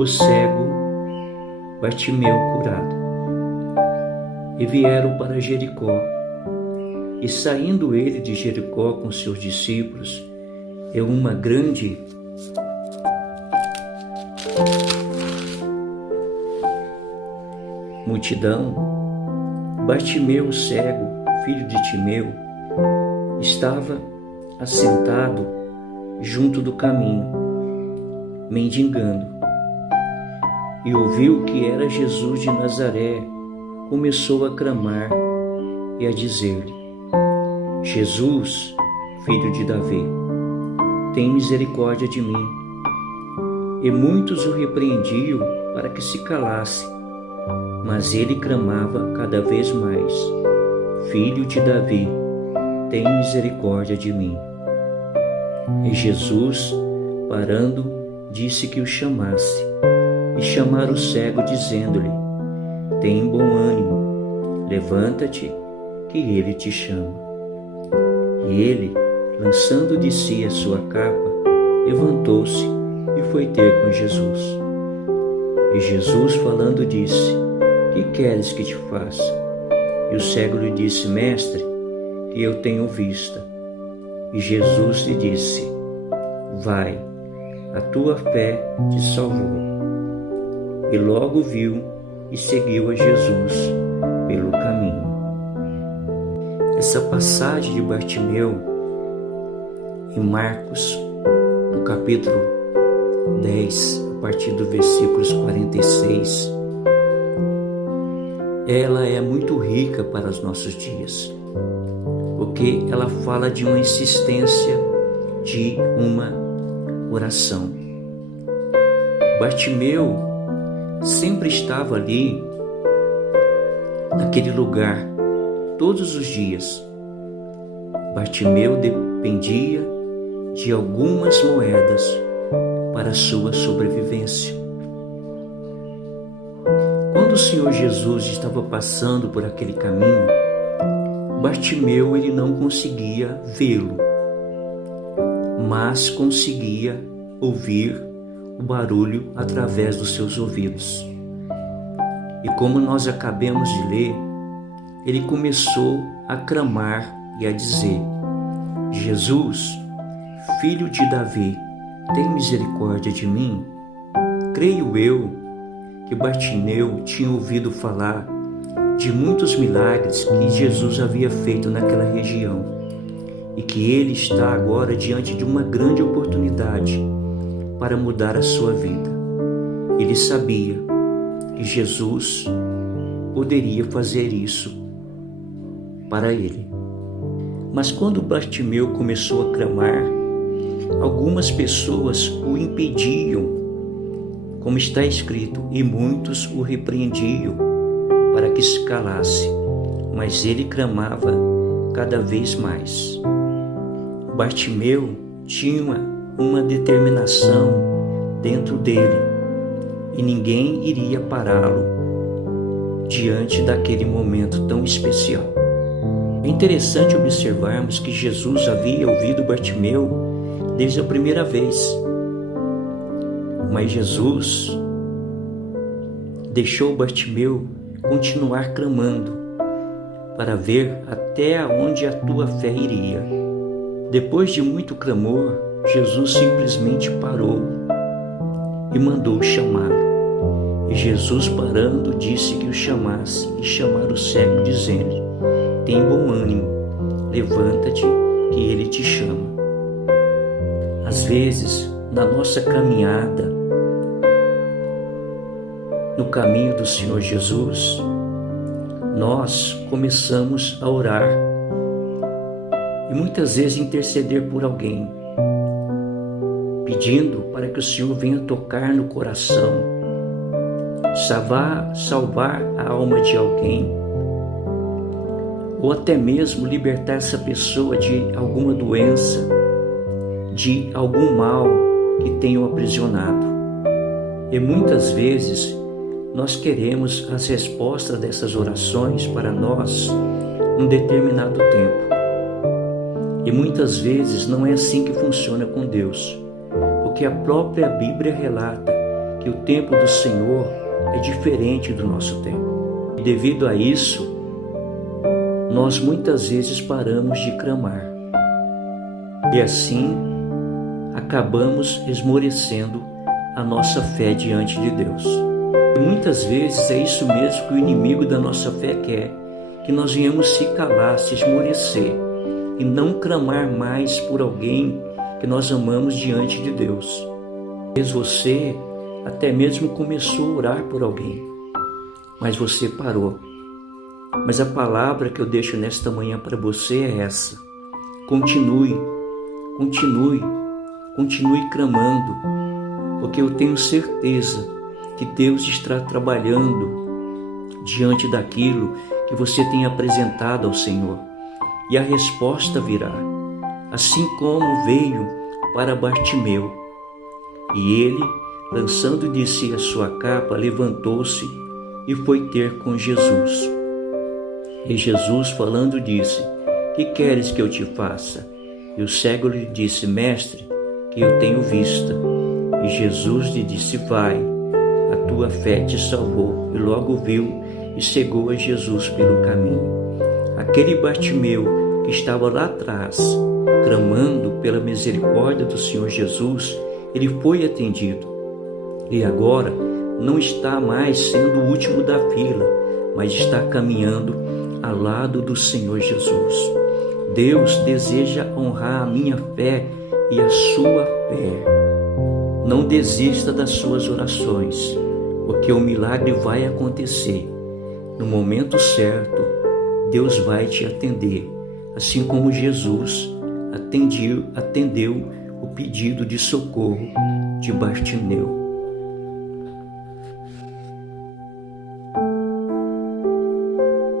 o cego Bartimeu curado. E vieram para Jericó. E saindo ele de Jericó com seus discípulos, e uma grande multidão, Bartimeu, cego, filho de Timeu, estava assentado junto do caminho, mendigando. E ouviu que era Jesus de Nazaré, começou a clamar e a dizer-lhe: Jesus, filho de Davi, tem misericórdia de mim. E muitos o repreendiam para que se calasse, mas ele clamava cada vez mais: Filho de Davi, tem misericórdia de mim. E Jesus, parando, disse que o chamasse. E chamaram o cego, dizendo-lhe: Tem bom ânimo, levanta-te, que ele te chama. E ele, lançando de si a sua capa, levantou-se e foi ter com Jesus. E Jesus, falando, disse: Que queres que te faça? E o cego lhe disse: Mestre, que eu tenho vista. E Jesus lhe disse: Vai, a tua fé te salvou. E logo viu e seguiu a Jesus pelo caminho. Essa passagem de Bartimeu, em Marcos, no capítulo 10, a partir do versículos 46, ela é muito rica para os nossos dias, porque ela fala de uma insistência, de uma oração. Bartimeu sempre estava ali, naquele lugar, todos os dias. Bartimeu dependia de algumas moedas para a sua sobrevivência. Quando o Senhor Jesus estava passando por aquele caminho, Bartimeu ele não conseguia vê-lo, mas conseguia ouvir o barulho através dos seus ouvidos. E como nós acabamos de ler, ele começou a clamar e a dizer: Jesus, filho de Davi, tem misericórdia de mim? Creio eu que Bartimeu tinha ouvido falar de muitos milagres que Jesus havia feito naquela região e que ele está agora diante de uma grande oportunidade para mudar a sua vida. Ele sabia que Jesus poderia fazer isso para ele. Mas quando Bartimeu começou a clamar, algumas pessoas o impediam, como está escrito, e muitos o repreendiam para que se calasse, mas ele clamava cada vez mais. Bartimeu tinha uma determinação dentro dele e ninguém iria pará-lo diante daquele momento tão especial. É interessante observarmos que Jesus havia ouvido Bartimeu desde a primeira vez, mas Jesus deixou Bartimeu continuar clamando para ver até onde a tua fé iria. Depois de muito clamor, Jesus simplesmente parou e mandou chamá-lo. E Jesus, parando, disse que o chamasse e chamaram o cego, dizendo: Tem bom ânimo, levanta-te, que ele te chama. Às vezes, na nossa caminhada, no caminho do Senhor Jesus, nós começamos a orar e muitas vezes interceder por alguém, pedindo para que o Senhor venha tocar no coração, salvar a alma de alguém, ou até mesmo libertar essa pessoa de alguma doença, de algum mal que tenha o aprisionado. E muitas vezes nós queremos as respostas dessas orações para nós num determinado tempo. E muitas vezes não é assim que funciona com Deus, porque a própria Bíblia relata que o tempo do Senhor é diferente do nosso tempo. E devido a isso, nós muitas vezes paramos de clamar. E assim, acabamos esmorecendo a nossa fé diante de Deus. E muitas vezes é isso mesmo que o inimigo da nossa fé quer, que nós venhamos se calar, se esmorecer e não clamar mais por alguém que nós amamos diante de Deus. Talvez você até mesmo começou a orar por alguém, mas você parou. Mas a palavra que eu deixo nesta manhã para você é essa: continue clamando, porque eu tenho certeza que Deus está trabalhando diante daquilo que você tem apresentado ao Senhor, e a resposta virá, assim como veio para Bartimeu. E ele, lançando de si a sua capa, levantou-se e foi ter com Jesus. E Jesus, falando, disse: que queres que eu te faça? E o cego lhe disse: mestre, que eu tenho vista. E Jesus lhe disse: vai, a tua fé te salvou. E logo viu e chegou a Jesus pelo caminho. Aquele Bartimeu que estava lá atrás, clamando pela misericórdia do Senhor Jesus, ele foi atendido. E agora não está mais sendo o último da fila, mas está caminhando ao lado do Senhor Jesus. Deus deseja honrar a minha fé e a sua fé. Não desista das suas orações, porque o milagre vai acontecer. No momento certo, Deus vai te atender, assim como Jesus atendeu o pedido de socorro de Bartimeu.